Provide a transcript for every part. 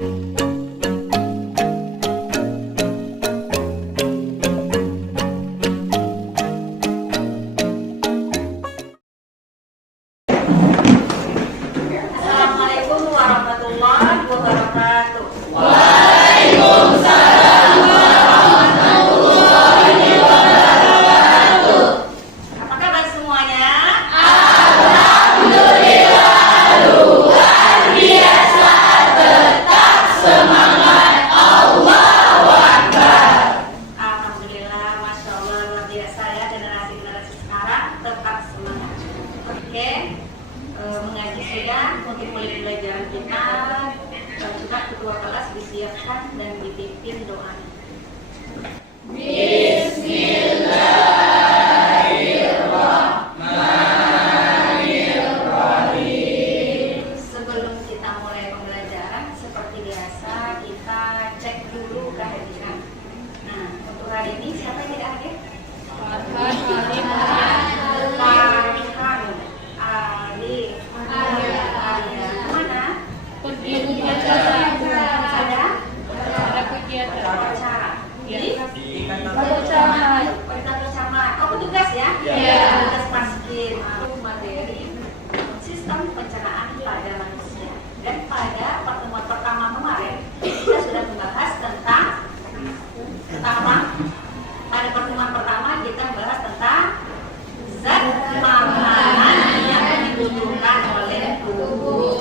Assalamualaikum warahmatullahi wabarakatuh. Waalaikumsalam warahmatullahi wabarakatuh. Apa kabar semuanya? Alhamdulillah luar biasa, tetap semangat, Allahu Akbar. Alhamdulillah, Masya Allah, luar biasa ya, generasi-generasi sekarang tetap semangat. Oke, mengaji sudah, untuk mulai pelajaran kita, dan juga kedua kelas disiapkan dan dipimpin doanya. Sebelum kita mulai pembelajaran, seperti biasa kita cek dulu kehadiran. Nah, untuk hari ini siapa yang tidak hadir? Farhan, Ali, Arya. Mana? Ada acara. Koordinator camat. Oh, petugas ya? Iya. Petugas paskin. Materi sistem pencernaan pada manusia. Dan pada pertemuan pertama kemarin kita sudah membahas tentang apa? Pada pertemuan pertama kita membahas tentang zat makanan yang dibutuhkan oleh tubuh.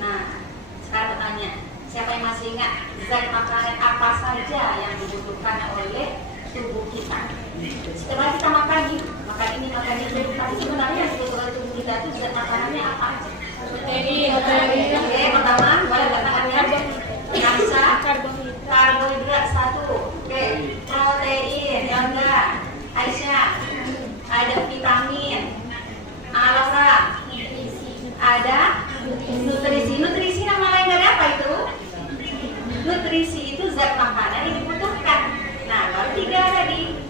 Nah, sekarang bertanya, siapa yang masih ingat zat makanan apa saja yang dibutuhkan oleh tubuh kita? Setelah kita makan ini, makan itu, tapi sebenarnya yang dibutuhkan tubuh kita itu zat makanannya apa aja? Oke, pertama, boleh katakannya rasa karbohidrat 1. Oke, protein, yang enggak? Aisyah, ada vitamin, apa? Ada nutrisi. Nutrisi nama lain dari apa itu? Nutrisi itu zat makanan yang dibutuhkan. Nah, baru 3 tadi.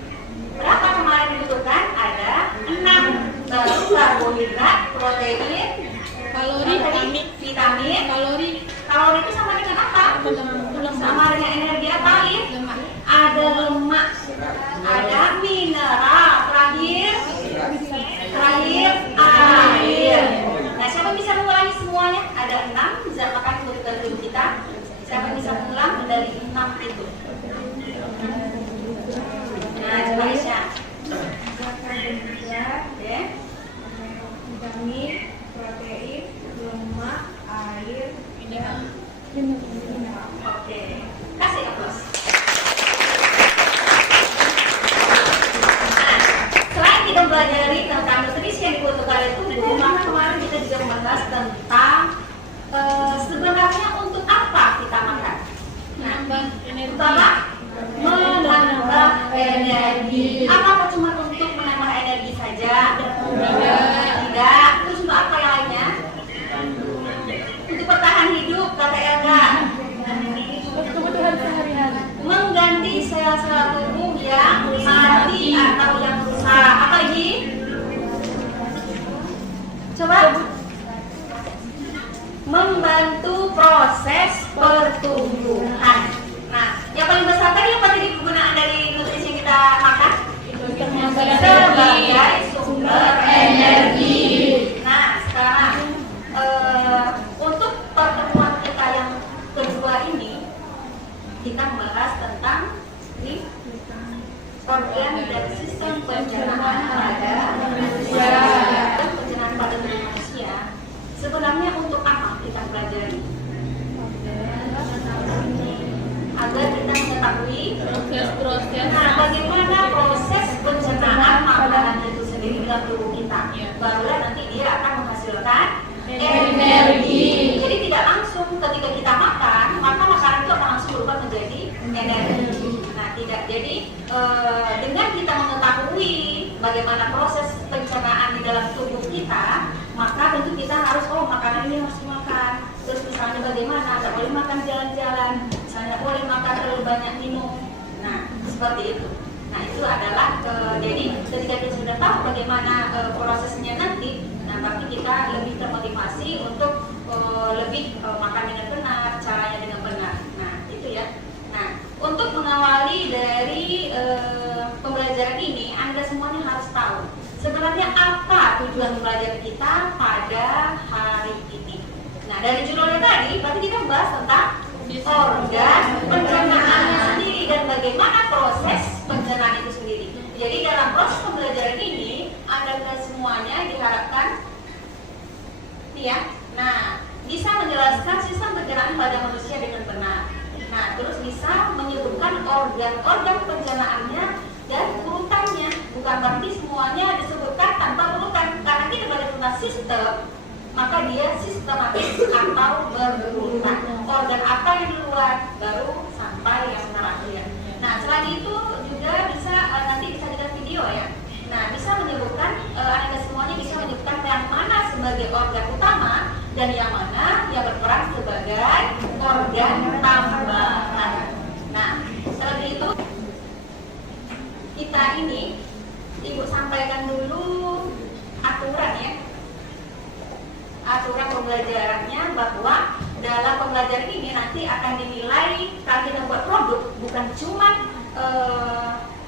Berapa kemarin dibutuhkan? Ada 6. Baru karbohidrat, protein, vitamin, kalori itu sama dengan apa? Sama dengan energi apa? Ada lemak, ada mineral, terakhir air. Nah, siapa bisa mengulangi semuanya? Ada 6 zat makanan yang dibutuhkan tubuh kita. Siapa bisa mengulang dari 6 itu? Nah, coba Aisyah. Oke. Vitamin, protein, lemak, air, mineral. Oke. Kasih aplaus. Nah, selain kita belajar tentang nutrisi yang dibutuhkan oleh tubuh, maka kemarin kita juga membahas tentang sebenarnya untuk apa kita makan. Nah, pertama, menambah energi. Apakah cuma untuk menambah energi saja? Tidak. Terus untuk apa yang lainnya? Untuk bertahan hidup, kata Elga. Mengganti sel-sel tubuh yang mati atau yang rusak. Apa lagi? Coba. Membantu proses pertumbuhan. Nah, yang paling besar tadi apa tadi kegunaan dari nutrisi yang kita makan? Sebagai sumber energi. Nah, sekarang untuk pertemuan kita yang kedua ini kita membahas tentang organ dan sistem pencernaan pada manusia. Pencernaan pada tubuh manusia sebenarnya untuk apa kita pelajari? Agar kita mengetahui proses. Nah, bagaimana proses pencernaan makanan itu sendiri dalam tubuh kita. Barulah nanti dia akan menghasilkan energi. Jadi tidak langsung ketika kita makan, maka makanan itu akan langsung berubah menjadi energi. Nah, tidak. Jadi dengan kita mengetahui bagaimana proses pencernaan di dalam tubuh kita, maka tentu kita harus makanan ini harus dimakan. Terus misalnya bagaimana? Tidak boleh makan jalan-jalan, misalnya boleh makan terlalu banyak minum. Nah, seperti itu. Nah, itu adalah jadi ketika kita sudah tahu bagaimana prosesnya nanti, nah berarti kita lebih termotivasi untuk lebih makan dengan benar, caranya dengan benar. sebenarnya apa tujuan belajar kita pada hari ini. Nah, dari judulnya tadi, berarti kita bahas tentang organ pencernaan sendiri dan bagaimana proses pencernaan itu sendiri. Jadi dalam proses pembelajaran ini, Anda semuanya diharapkan nih ya, nah, bisa menjelaskan sistem pencernaan pada manusia dengan benar. Nah, terus bisa menyebutkan organ-organ pencernaannya dan urutannya. Bukan berarti semuanya disebutkan tanpa urutan. Karena kita pada tentang sistem, maka dia sistematis atau berurutan. Organ apa yang duluan, baru sampai yang terakhir. Nah, selain itu juga bisa nanti bisa dilihat video ya. Nah, bisa menyebutkan, Anda semuanya bisa menyebutkan yang mana sebagai organ utama dan yang mana yang berperan sebagai organ tambahan. Nah, setelah itu kita ini Ibu sampaikan dulu aturan ya. Aturan pembelajarannya bahwa dalam pembelajaran ini nanti akan dinilai kalau kita buat produk bukan cuma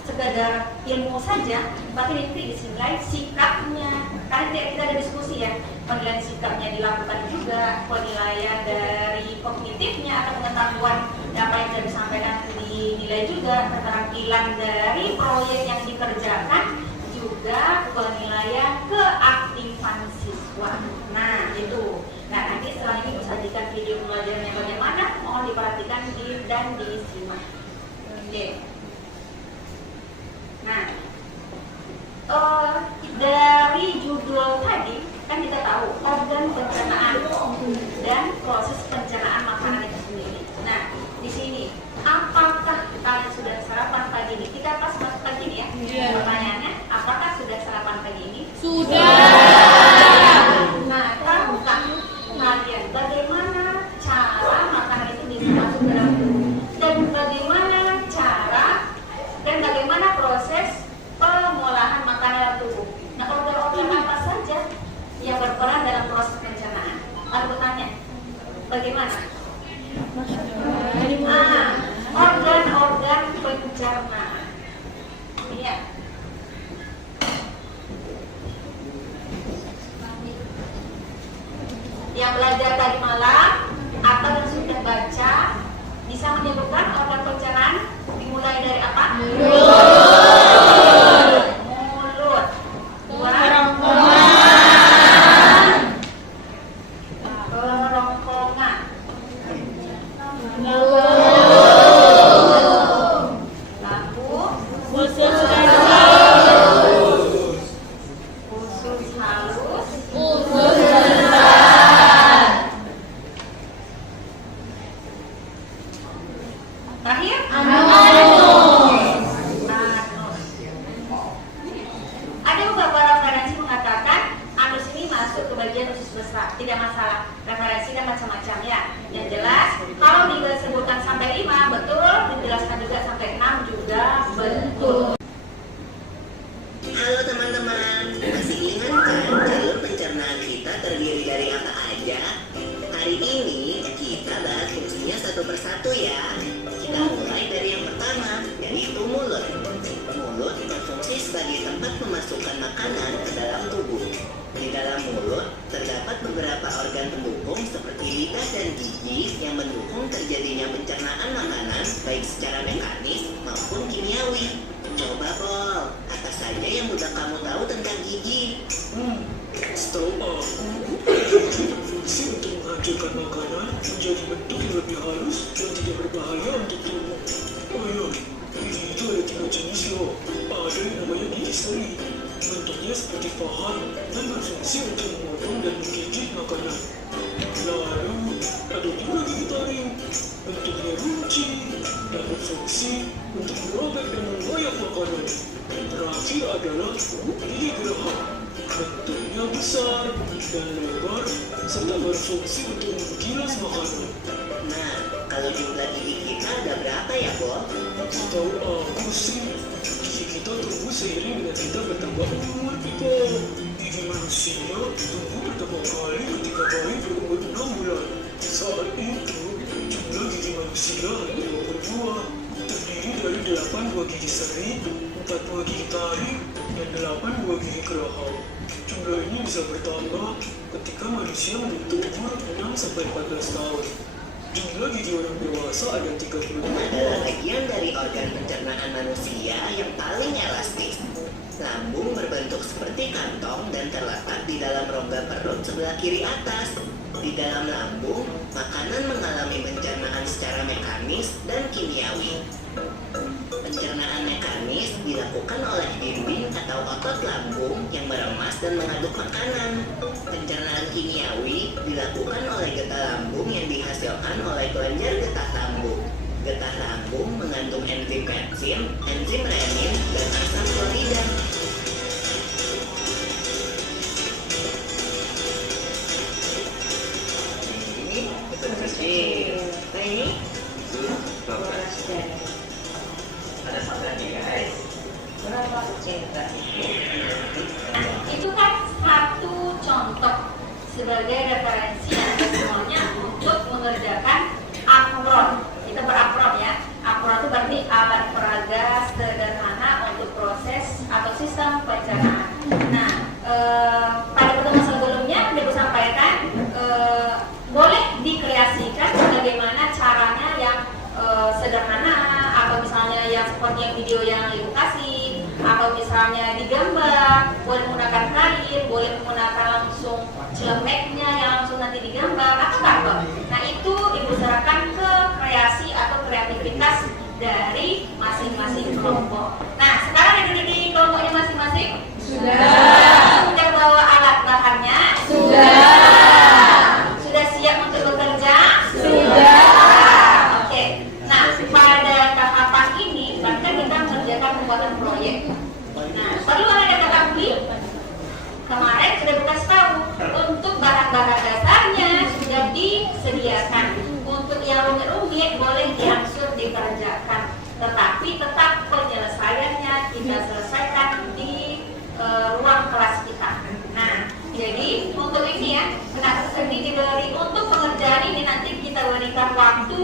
sekedar ilmu saja, tapi nanti dinilai sikapnya. Karena kita ada diskusi ya, penilaian sikapnya dilakukan juga, penilaian dari kognitifnya atau pengetahuan apa yang sudah disampaikan dinilai juga, keterampilan dari proyek yang dikerjakan, juga penilaian keaktifan siswa. Nah itu. Nah nanti setelah ini sajikan video pembelajarannya bagaimana, mohon diperhatikan dan disimak. Oke. Nah, dari judul tadi kan kita tahu organ pencernaan dan proses pencernaan makanan itu sendiri. Nah, di sini apakah kalian sudah sarapan pagi ini? Kita pas masuk pagi ini ya. Iya. Pertanyaannya, apakah sudah sarapan pagi ini? Sudah. Nah, tahukah kalian bagaimana cara makanan itu bisa masuk ke dalam tubuh dan bagaimana cara dan bagaimana proses pengolahan makanan dalam tubuh. Nah, organ-organ apa saja yang berperan dalam proses pencernaan? Aku bertanya, bagaimana? Organ-organ pencernaan. Iya. Yang belajar tadi malam atau yang sudah baca bisa menyebutkan organ pencernaan dimulai dari apa? Mulut. Dua. Kerongkongan. Lambung. Usus Usus halus. Terakhir? Anus. Ada beberapa referensi mengatakan anus ini masuk ke bagian usus besar. Tidak masalah. Referensi kan macam-macam ya. Yang jelas, kalau disebutkan sampai 5 betul, dijelaskan juga sampai 6 juga betul. Halo teman-teman, masih ingat kan jalur pencernaan kita terdiri dari apa aja? Hari ini kita bahas fungsinya satu persatu ya. Kita mulai dari yang pertama, yaitu mulut. Mulut berfungsi sebagai tempat memasukkan makanan ke dalam tubuh. Di dalam mulut terdapat beberapa organ pendukung seperti lidah dan gigi yang mendukung terjadinya pencernaan makanan baik secara mekanis maupun kimiawi. Coba Bol, apa saja yang udah kamu tahu tentang gigi? Setahu aku, gigi berfungsi untuk menghancurkan makanan menjadi bentuk yang lebih halus dan tidak berbahaya untuk tubuh. Oh iya, gigi itu ada 3 jenis loh. Ada yang namanya gigi seri, bentuknya seperti pahat dan berfungsi untuk memotong dan menggigit makanan. Lalu, ada juga gigi taring, bentuknya runcing dan berfungsi untuk merobek dan mengoyak makanan. Terakhir adalah gigi geraham, bentuknya besar dan lebar serta berfungsi untuk menggilas makanan. Nah, kalau jumlah gigi kita ada berapa ya, Bo? Setahu aku sih, gigi kita tumbuh seiring dengan kita bertambah umur, Pipo. Gigi manusia tumbuh pertama kali ketika bayi berumur 6 bulan. Saat itu, jumlah gigi manusia hanya 22, terdiri dari 8 8 buah gigi seri, 4 buah gigi taring, dan 8 buah gigi geraham. Jumlah ini bisa bertambah ketika manusia memiliki umur 6-14 tahun. Jumlah gigi orang dewasa ada 32 Adalah bagian dari organ pencernaan manusia yang paling elastis. Lambung berbentuk seperti kantong dan terletak di dalam rongga perut sebelah kiri atas. Di dalam lambung, makanan mengalami pencernaan secara mekanis dan kimiawi. Pencernaan mekanis dilakukan oleh dinding atau otot lambung yang meremas dan mengaduk makanan. Pencernaan kimiawi dilakukan oleh getah lambung yang dihasilkan oleh kelenjar getah lambung. Getah lambung mengandung enzim pepsin, enzim renin, dan asam klorida. Ini betul bersih. Nah ini ada satu lagi guys. Berapa cinta? Itu kan satu contoh sebagai referensi Anda semuanya untuk mengerjakan akron. Kita berakron ya. Akron itu berarti alat peraga sederhana untuk proses atau sistem pencernaan. Nah, pada pertemuan sebelumnya Ibu sampaikan boleh dikreasikan bagaimana caranya yang sederhana, atau misalnya yang seperti yang video yang Ibu kasih, atau misalnya digambar, boleh menggunakan kain, boleh menggunakan langsung jeleknya yang langsung nanti digambar atau apa. Nah itu Ibu serahkan ke kreasi atau kreativitas dari masing-masing kelompok. Nah sekarang ada di kelompoknya masing-masing? Sudah. Sudah bawa alat bahannya? Sudah. Sudah siap untuk bekerja? Sudah. Oke. Nah pada tahapan ini bahkan kita mengerjakan pembuatan proyek. Nah perlu ada ketahui kemarin sudah dikasih tahu untuk bahan-bahan dasarnya sudah disediakan. Untuk yang rumit-rumit boleh diangsur dikerjakan, tetapi tetap penyelesaiannya kita selesaikan di ruang kelas kita. Nah, jadi untuk ini ya, ini diberi untuk pengerjaan ini nanti kita berikan waktu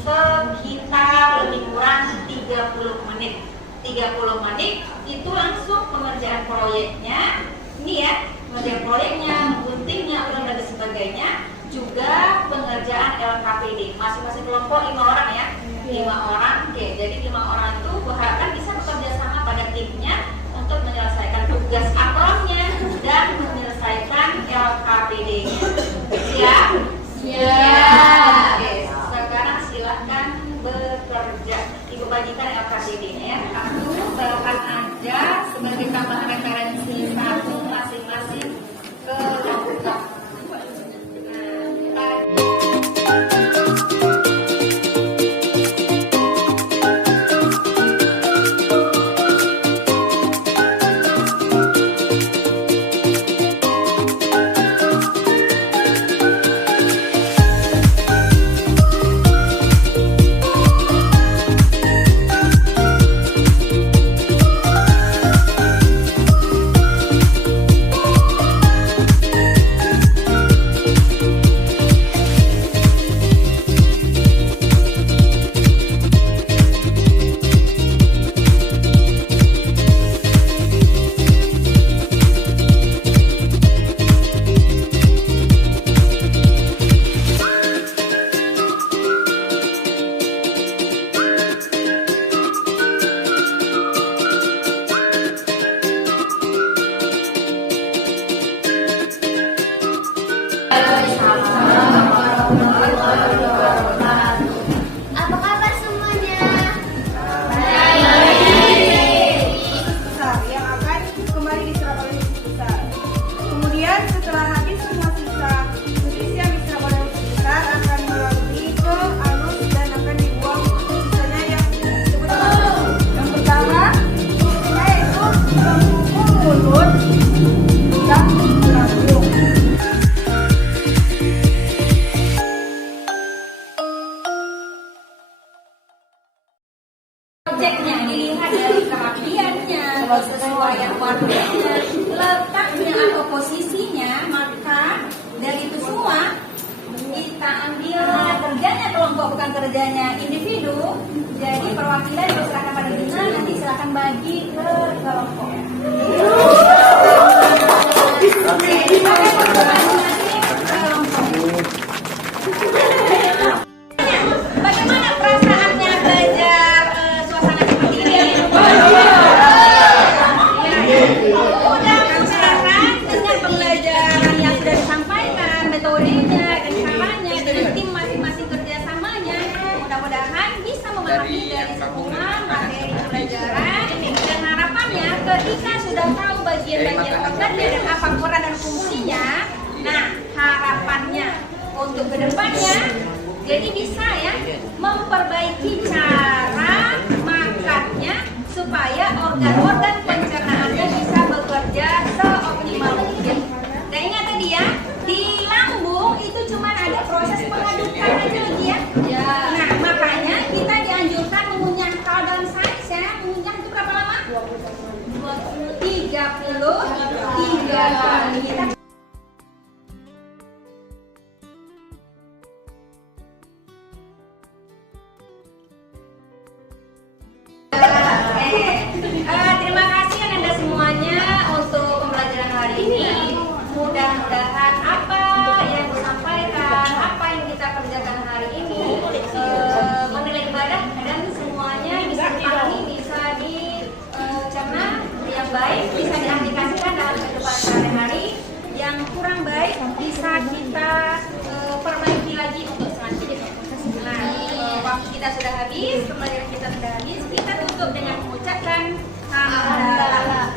sekitar lebih kurang 30 menit. 30 menit itu langsung pengerjaan proyeknya. Ini ya, pengerjaan proyeknya, guntingnya, dan sebagainya. Juga pengerjaan LKPD. Masing-masing kelompok 5 orang ya. 5 orang. Oke, jadi 5 orang itu bahkan bisa bekerja sama pada timnya untuk menyelesaikan tugas akronnya dan menyelesaikan LKPD-nya. Siap? Siap. Oke, sekarang silahkan bekerja. Ibu bagikan LKPD-nya ya. Aku bawakan aja sebagai tambahan referensi satu masing-masing kelompok. Apa kabar semuanya? besar yang akan kembali diserap oleh siswa besar. Kemudian setelah habis semua sisa nutrisi yang diserap oleh siswa besar akan melalui ke anus dan akan dibuang sisanya yang disebut yang pertama yaitu lambung mulut dan lambung. Objeknya dilihat dari kerapiannya, kesesuaian warnanya, letaknya atau posisinya, maka dari itu semua kita ambil kerjanya kelompok, bukan kerjanya individu. Jadi perwakilan diserahkan pada kita, nanti silakan bagi ke kelompok. Oke, silakan masing-masing kelompok. Bagaimana perasaannya belajar suasana seperti ini? Mudah-mudahan dengan pembelajaran yang sudah disampaikan, metodenya dan caranya dengan tim masing-masing kerjasamanya, mudah-mudahan bisa memahami dari semua materi pelajaran. Dan harapannya ketika sudah tahu bagian-bagian organnya dan apa peran dan fungsinya, nah harapannya untuk kedepannya jadi bisa ya memperbaiki cara makannya supaya organ-organ pencernaannya bisa bekerja seoptimal mungkin. Dan ingat tadi ya, di lambung itu cuma ada proses pengadukan aja lagi ya. Nah makanya kita dianjurkan mengunyah, kalau dalam sains ya, mengunyah itu berapa lama? 33 kali. Terima kasih Anda semuanya untuk pembelajaran hari ini. Mudah-mudahan apa yang disampaikan, apa yang kita kerjakan hari ini bernilai ibadah dan semuanya bisa dipahami, bisa dicerna yang baik, bisa diaplikasikan dalam kehidupan sehari-hari. Yang kurang baik bisa kita perbaiki lagi untuk selanjutnya. Nah, waktu kita sudah habis, pembelajaran kita sudah habis, kita tutup dengan mengucapkan hamdalah.